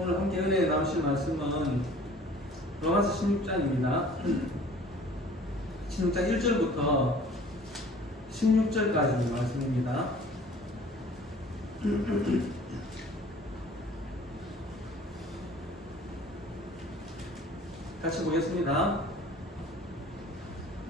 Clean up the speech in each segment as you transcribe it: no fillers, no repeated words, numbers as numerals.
오늘 함께 은혜에 나오실 말씀은 로마서 16장입니다. 16장 1절부터 16절까지 말씀입니다. 같이 보겠습니다.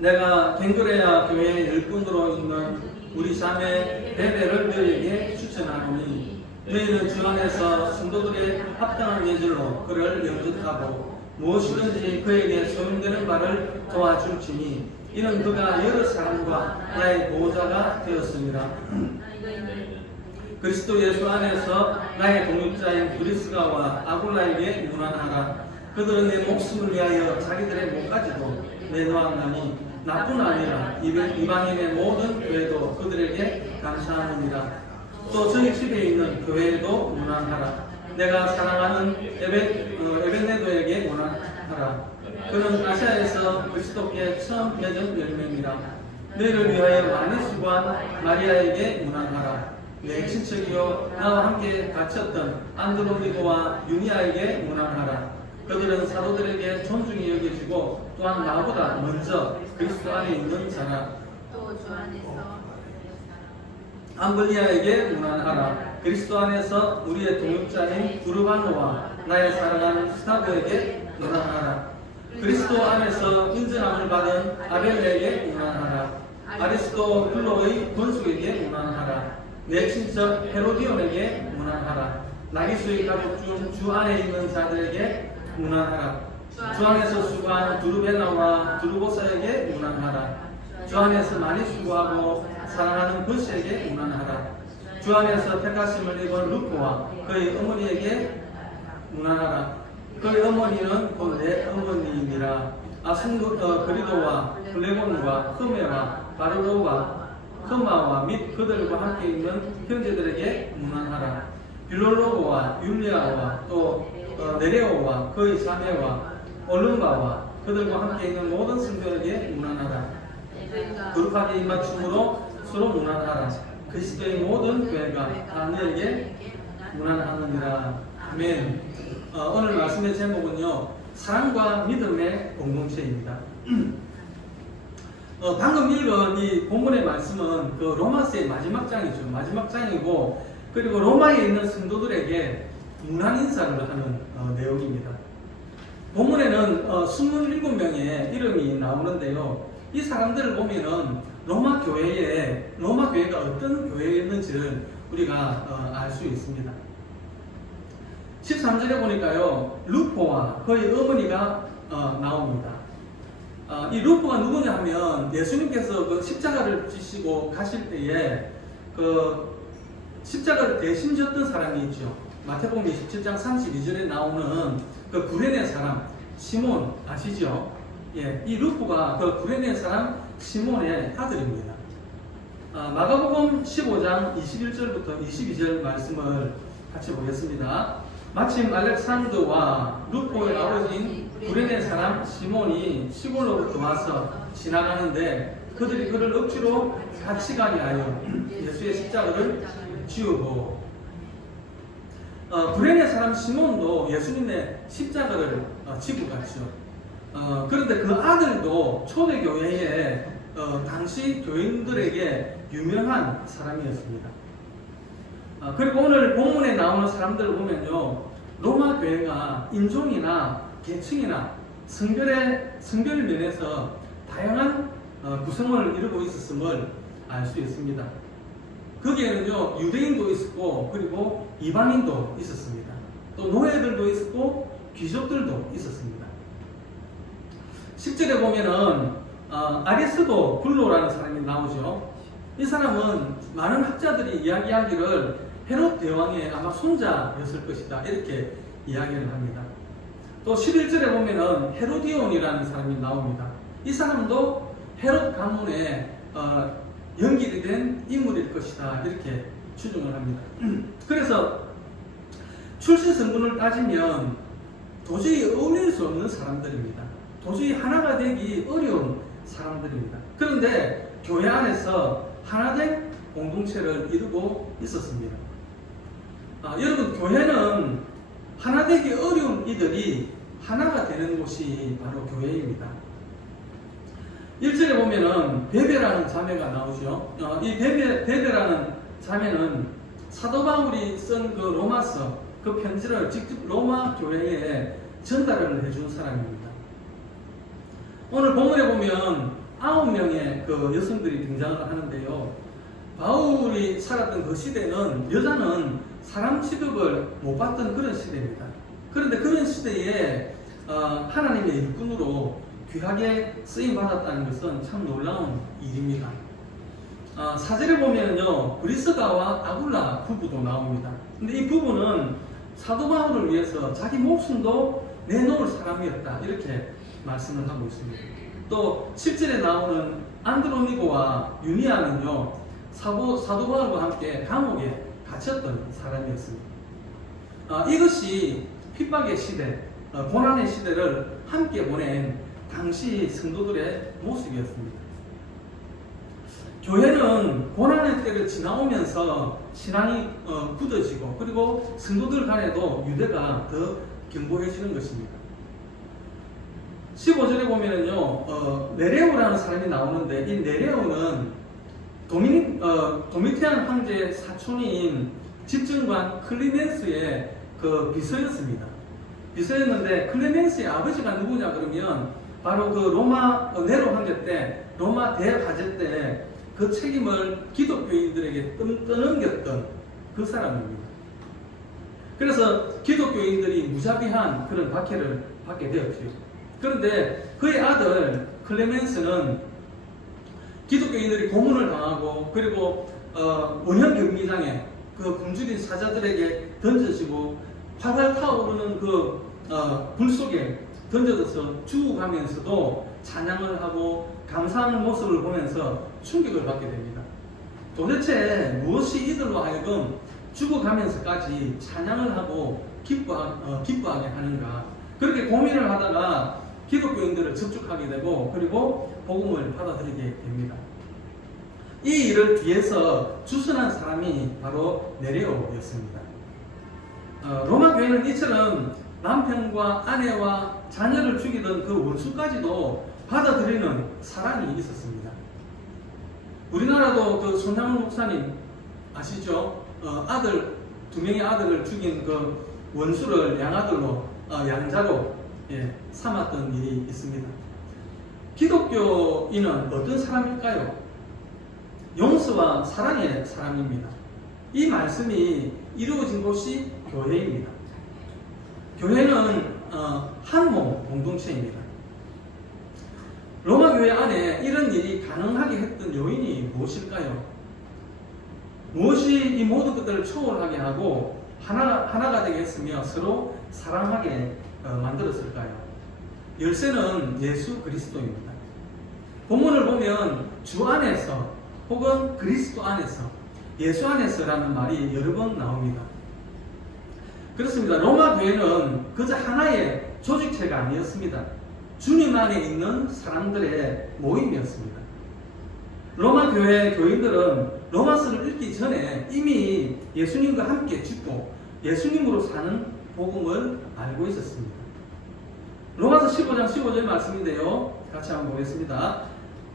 내가 갱그레아 교회의 일꾼으로 있는 우리 자매 베베를 너희에게 추천하노니 너희는 주 안에서 성도들의 합당한 예절로 그를 영접하고 무엇이든지 그에게 소용되는 바를 도와줄지니 이는 그가 여러 사람과 나의 보호자가 되었습니다. 그리스도 예수 안에서 나의 동역자인 브리스가와 아굴라에게 문안하라. 그들은 내 목숨을 위하여 자기들의 목까지도 내놓았나니 나뿐 아니라 이방인의 모든 교회도 그들에게 감사하느니라. 또 저희 집에 있는 교회에도 문안하라. 내가 사랑하는 에벤네도에게 문안하라. 그는 아시아에서 그리스도께 처음 맺은 열매입니다. 너희를 위하여 많이 수고한 마리아에게 문안하라. 내 친척이요 나와 함께 갇혔던 안드로니고와 유니아에게 문안하라. 그들은 사도들에게 존중이 여겨지고 또한 나보다 먼저 그리스도 안에 있는 자라. 또 주 안에서 암블리아에게 문안하라. 그리스도 안에서 우리의 동역자인 우르바노와 나의 사랑하는 스타브에게 문안하라. 그리스도 안에서 인정함을 받은 아벨레에게 문안하라. 아리스도 블로의 권속에게 문안하라. 내 친척 헤로디온에게 문안하라. 나기수의 가족 중 주 안에 있는 자들에게 문안하라. 주 안에서 수고한 두루베나와 두루보사에게 문안하라. 주 안에서 많이 수고하고 사랑하는 버시에게 문안하라. 주 안에서 택하심을 입은 루코와 그의 어머니에게 문안하라. 그의 어머니는 곧 내 어머니이니라. 그리도와 플레곤과 흐메와 바르로와 흐마와 및 그들과 함께 있는 형제들에게 문안하라. 빌롤로고와 율리아와 또 네레오와 그의 자매와 올름바와 그들과 함께 있는 모든 성도에게 문안하라. 거룩하게 입맞춤으로 서로 문안하라. 그리스도의 모든 교회가 다 너에게 문안하느니라. 아멘. 오늘 말씀의 제목은요, 사랑과 믿음의 공동체입니다. 방금 읽은 이 본문의 말씀은 그 로마서의 마지막 장이죠. 마지막 장이고, 그리고 로마에 있는 성도들에게 문안 인사를 하는 내용입니다. 본문에는 27명의 이름이 나오는데요. 이 사람들을 보면은 로마 교회가 어떤 교회였는지를 우리가 알 수 있습니다. 13절에 보니까요, 루포와 그의 어머니가 나옵니다. 이 루포가 누구냐 하면 예수님께서 그 십자가를 지시고 가실 때에 그 십자가를 대신 졌던 사람이 있죠. 마태복음 27장 32절에 나오는 그 구레네 사람 시몬 아시죠? 예, 이 루포가 그 구레네 사람 시몬의 아들입니다. 마가복음 15장 21절부터 22절 말씀을 같이 보겠습니다. 마침 알렉산더와 루포의 아버지인 구레네 사람 시몬이 시골로부터 와서 지나가는데 그들이 그를 억지로 같이 가게 하여 예수의 십자가를 지우고, 구레네 사람 시몬도 예수님의 십자가를 지고 갔죠. 그런데 그 아들도 초대교회의 당시 교인들에게 유명한 사람이었습니다. 그리고 오늘 본문에 나오는 사람들을 보면요, 로마 교회가 인종이나 계층이나 성별 면에서 다양한 구성을 이루고 있었음을 알 수 있습니다. 거기에는요, 유대인도 있었고 그리고 이방인도 있었습니다. 또 노예들도 있었고 귀족들도 있었습니다. 10절에 보면은 아리스도 블로라는 사람이 나오죠. 이 사람은 많은 학자들이 이야기하기를 헤롯 대왕의 아마 손자였을 것이다, 이렇게 이야기를 합니다. 또 11절에 보면은 헤로디온이라는 사람이 나옵니다. 이 사람도 헤롯 가문에 연결이 된 인물일 것이다, 이렇게 추정을 합니다. 그래서 출신 성분을 따지면 도저히 어울릴 수 없는 사람들입니다. 도저히 하나가 되기 어려운 사람들입니다. 그런데 교회 안에서 하나된 공동체를 이루고 있었습니다. 여러분, 교회는 하나 되기 어려운 이들이 하나가 되는 곳이 바로 교회입니다. 1절에 보면은 베베라는 자매가 나오죠. 이 베베라는 자매는 사도 바울이 쓴 그 로마서 그 편지를 직접 로마 교회에 전달을 해준 사람입니다. 오늘 본문에 보면 9명의 그 여성들이 등장을 하는데요. 바울이 살았던 그 시대는 여자는 사람 취급을 못 받던 그런 시대입니다. 그런데 그런 시대에 하나님의 일꾼으로 귀하게 쓰임 받았다는 것은 참 놀라운 일입니다. 4절에 보면요, 브리스가와 아굴라 부부도 나옵니다. 근데 이 부부는 사도 바울을 위해서 자기 목숨도 내놓을 사람이었다, 이렇게 말씀을 하고 있습니다. 또 7절에 나오는 안드로니고와 유니아는요, 사도 바울과 함께 감옥에 갇혔던 사람이었습니다. 이것이 핍박의 시대, 고난의 시대를 함께 보낸 당시 성도들의 모습이었습니다. 교회는 고난의 때를 지나오면서 신앙이 굳어지고, 그리고 성도들 간에도 유대가 더 견고해지는 것입니다. 15절에 보면은요, 네레오라는 사람이 나오는데, 이 네레오는 도미티안 황제의 사촌인 집정관 클리멘스의 그 비서였습니다. 비서였는데, 클리멘스의 아버지가 누구냐 그러면 바로 그 로마 네로 황제 때, 로마 대화제 때 그 책임을 기독교인들에게 떠넘겼던 그 사람입니다. 그래서 기독교인들이 무자비한 그런 박해를 받게 되었죠. 그런데 그의 아들 클레멘스는 기독교인들이 고문을 당하고, 그리고 원형 경기장에 그 굶주린 사자들에게 던져지고 활활 타오르는 그 불 속에 던져져서 죽어가면서도 찬양을 하고 감사하는 모습을 보면서 충격을 받게 됩니다. 도대체 무엇이 이들로 하여금 죽어가면서까지 찬양을 하고 기뻐하게 하는가, 그렇게 고민을 하다가 기독교인들을 접촉하게 되고, 그리고 복음을 받아들이게 됩니다. 이 일을 뒤에서 주선한 사람이 바로 네레오였습니다. 로마 교회는 이처럼 남편과 아내와 자녀를 죽이던 그 원수까지도 받아들이는 사랑이 있었습니다. 우리나라도 그 손양훈 목사님 아시죠? 두 명의 아들을 죽인 그 원수를 양아들로, 양자로 삼았던 일이 있습니다. 기독교인은 어떤 사람일까요? 용서와 사랑의 사람입니다. 이 말씀이 이루어진 곳이 교회입니다. 교회는 한 몸 공동체입니다. 로마 교회 안에 이런 일이 가능하게 했던 요인이 무엇일까요? 무엇이 이 모든 것들을 초월하게 하고 하나가 되게 했으며 서로 사랑하게 만들었을까요? 열쇠는 예수 그리스도입니다. 본문을 보면 주 안에서 혹은 그리스도 안에서, 예수 안에서라는 말이 여러 번 나옵니다. 그렇습니다. 로마 교회는 그저 하나의 조직체가 아니었습니다. 주님 안에 있는 사람들의 모임이었습니다. 로마 교회 교인들은 로마서를 읽기 전에 이미 예수님과 함께 죽고 예수님으로 사는 복음을 알고 있었습니다. 로마서 15장 15절 말씀인데요, 같이 한번 보겠습니다.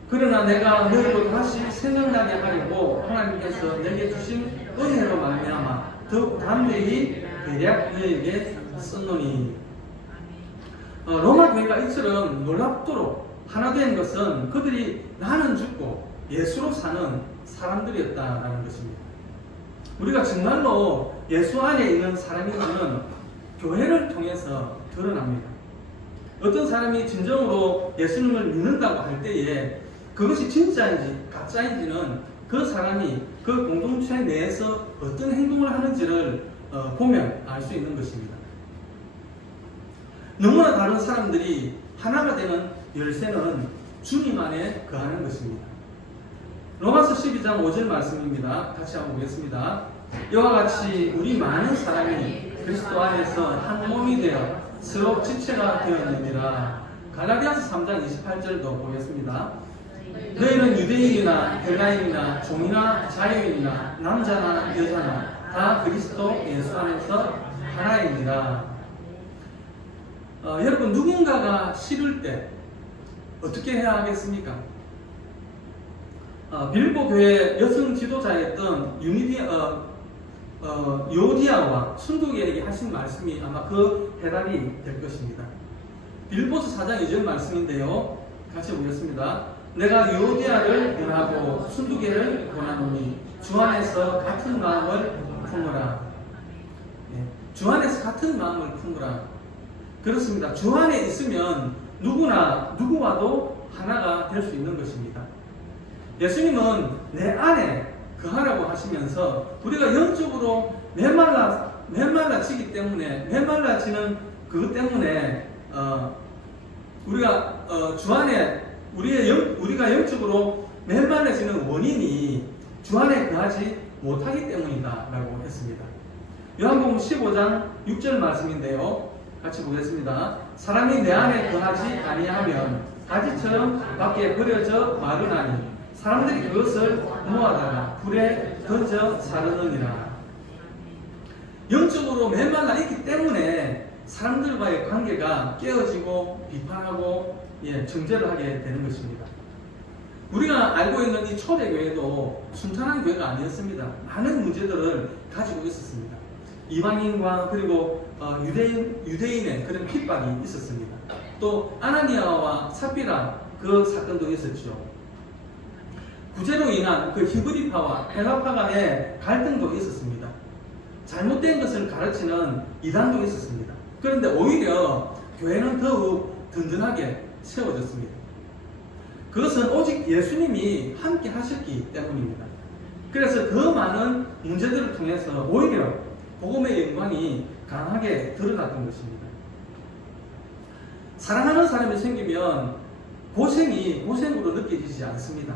그러나 내가 너희로 다시 생각나게 하려고 하나님께서 내게 주신 은혜로 말미암아 더욱 담대히 대략 너희에게 썼노니. 로마 교회가 이처럼 놀랍도록 하나 된 것은 그들이 나는 죽고 예수로 사는 사람들이었다라는 것입니다. 우리가 정말로 예수 안에 있는 사람인지는 교회를 통해서 드러납니다. 어떤 사람이 진정으로 예수님을 믿는다고 할 때에 그것이 진짜인지 가짜인지는 그 사람이 그 공동체 내에서 어떤 행동을 하는지를 보면 알 수 있는 것입니다. 너무나 다른 사람들이 하나가 되는 열쇠는 주님 안에 거하는 것입니다. 로마서 12장 5절 말씀입니다. 같이 한번 보겠습니다. 이와 같이 우리 많은 사람이 그리스도 안에서 한 몸이 되어 서로 지체가 되었느니라. 갈라디아서 3장 28절도 보겠습니다. 너희는 유대인이나 헬라인이나 종이나 자유인이나 남자나 여자나 다 그리스도 예수 안에서 하나입니다. 여러분, 누군가가 싫을 때 어떻게 해야 하겠습니까? 빌보 교회 여성 지도자였던 요디아와 순두계에게 하신 말씀이 아마 그 해답이 될 것입니다. 빌보서 4장 2절 말씀인데요. 같이 보겠습니다. 내가 요디아를 권하고 순두계를 권하노니 주 안에서 같은 마음을 품으라. 주 안에서 같은 마음을 품으라. 그렇습니다. 주 안에 있으면 누구와도 하나가 될 수 있는 것입니다. 예수님은 내 안에 거하라고 하시면서 우리가 영적으로 메말라지기 때문에, 메말라지는 그것 때문에 우리가 주 안에 우리가 영적으로 메말라지는 원인이 주 안에 거하지 못하기 때문이다라고 했습니다. 요한복음 15장 6절 말씀인데요. 같이 보겠습니다. 사람이 내 안에 거하지 아니하면 가지처럼 밖에 버려져 마르나니 사람들이 그것을 모아다가 불에 던져 사르느니라. 영적으로 메말라 있기 때문에 사람들과의 관계가 깨어지고 비판하고 정죄를 하게 되는 것입니다. 우리가 알고 있는 이 초대교회도 순탄한 교회가 아니었습니다. 많은 문제들을 가지고 있었습니다. 이방인과 그리고 유대인의 그런 핍박이 있었습니다. 또 아나니아와 삽비라 그 사건도 있었죠. 구제로 인한 그 히브리파와 헬라파 간의 갈등도 있었습니다. 잘못된 것을 가르치는 이단도 있었습니다. 그런데 오히려 교회는 더욱 든든하게 세워졌습니다. 그것은 오직 예수님이 함께 하셨기 때문입니다. 그래서 그 많은 문제들을 통해서 오히려 복음의 영광이 강하게 드러났던 것입니다. 사랑하는 사람이 생기면 고생이 고생으로 느껴지지 않습니다.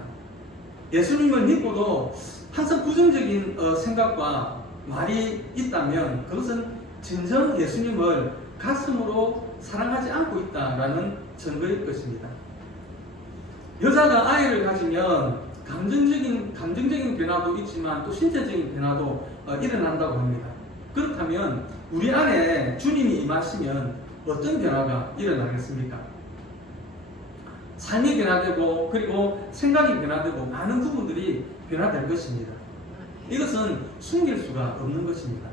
예수님을 믿고도 항상 부정적인 생각과 말이 있다면 그것은 진정 예수님을 가슴으로 사랑하지 않고 있다라는 증거일 것입니다. 여자가 아이를 가지면 감정적인 변화도 있지만 또 신체적인 변화도 일어난다고 합니다. 그렇다면 우리 안에 주님이 임하시면 어떤 변화가 일어나겠습니까? 삶이 변화되고 그리고 생각이 변화되고 많은 부분들이 변화될 것입니다. 이것은 숨길 수가 없는 것입니다.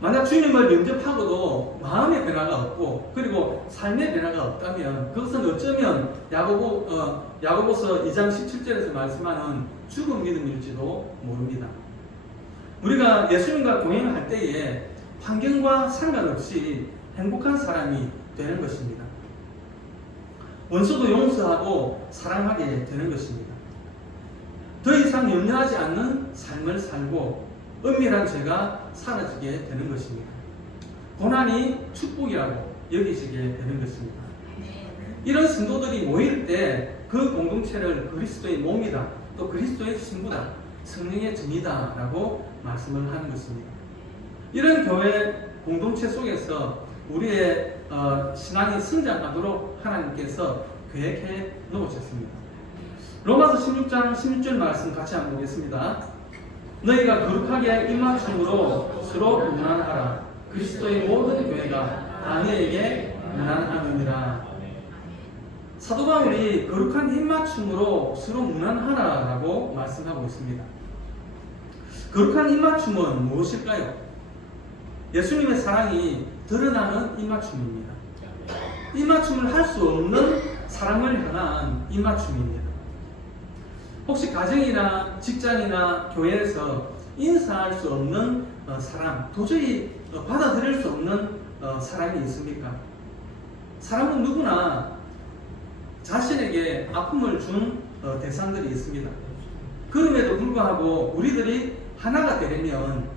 만약 주님을 영접하고도 마음의 변화가 없고 그리고 삶의 변화가 없다면 그것은 어쩌면 야고보서 2장 17절에서 말씀하는 죽은 믿음일지도 모릅니다. 우리가 예수님과 동행할 때에 환경과 상관없이 행복한 사람이 되는 것입니다. 원수도 용서하고 사랑하게 되는 것입니다. 더 이상 염려하지 않는 삶을 살고 은밀한 죄가 사라지게 되는 것입니다. 고난이 축복이라고 여기시게 되는 것입니다. 이런 성도들이 모일 때 그 공동체를 그리스도의 몸이다, 또 그리스도의 신부다, 성령의 증이다 라고 말씀을 하는 것입니다. 이런 교회 공동체 속에서 우리의 신앙이 성장하도록 하나님께서 계획해 놓으셨습니다. 로마서 16장 16절 말씀 같이 한번 보겠습니다. 너희가 거룩하게 입맞춤으로 서로 문안하라. 그리스도의 모든 교회가 다 너희에게 문안하느니라. 사도 바울이 거룩한 입맞춤으로 서로 문안하라라고 말씀하고 있습니다. 거룩한 입맞춤은 무엇일까요? 예수님의 사랑이 드러나는 입맞춤입니다. 입맞춤을 할 수 없는 사람을 향한 입맞춤입니다. 혹시 가정이나 직장이나 교회에서 인사할 수 없는 사람, 도저히 받아들일 수 없는 사람이 있습니까? 사람은 누구나 자신에게 아픔을 준 대상들이 있습니다. 그럼에도 불구하고 우리들이 하나가 되려면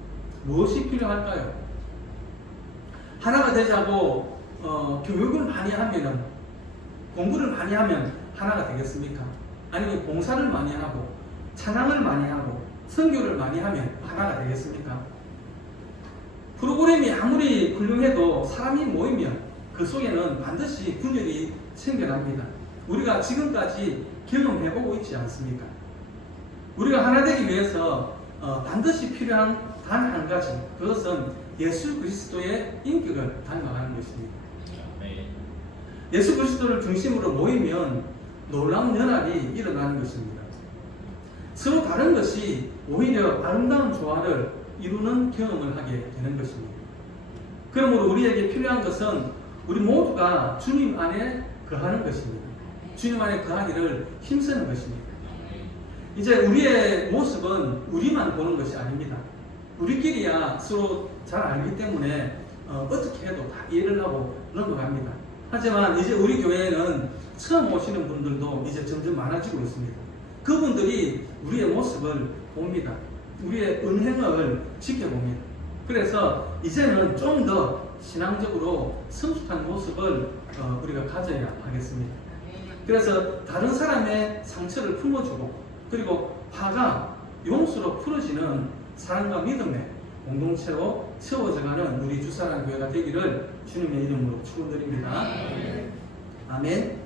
무엇이 필요할까요? 하나가 되자고 교육을 많이 하면, 공부를 많이 하면 하나가 되겠습니까? 아니면 봉사를 많이 하고 찬양을 많이 하고 선교를 많이 하면 하나가 되겠습니까? 프로그램이 아무리 훌륭해도 사람이 모이면 그 속에는 반드시 분열이 생겨납니다. 우리가 지금까지 경험해보고 있지 않습니까? 우리가 하나 되기 위해서 반드시 필요한 단 한 가지, 그것은 예수 그리스도의 인격을 닮아가는 것입니다. 아멘. 예수 그리스도를 중심으로 모이면 놀라운 연합이 일어나는 것입니다. 서로 다른 것이 오히려 아름다운 조화를 이루는 경험을 하게 되는 것입니다. 그러므로 우리에게 필요한 것은 우리 모두가 주님 안에 거하는 것입니다. 주님 안에 거하기를 힘쓰는 것입니다. 이제 우리의 모습은 우리만 보는 것이 아닙니다. 우리끼리야 서로 잘 알기 때문에 어떻게 해도 다 이해를 하고 넘어갑니다. 하지만 이제 우리 교회에는 처음 오시는 분들도 이제 점점 많아지고 있습니다. 그분들이 우리의 모습을 봅니다. 우리의 은행을 지켜봅니다. 그래서 이제는 좀 더 신앙적으로 성숙한 모습을 우리가 가져야 하겠습니다. 그래서 다른 사람의 상처를 품어주고 그리고 화가 용서로 풀어지는 사랑과 믿음의 공동체로 채워져가는 우리 주사랑교회가 되기를 주님의 이름으로 축원드립니다. 아멘.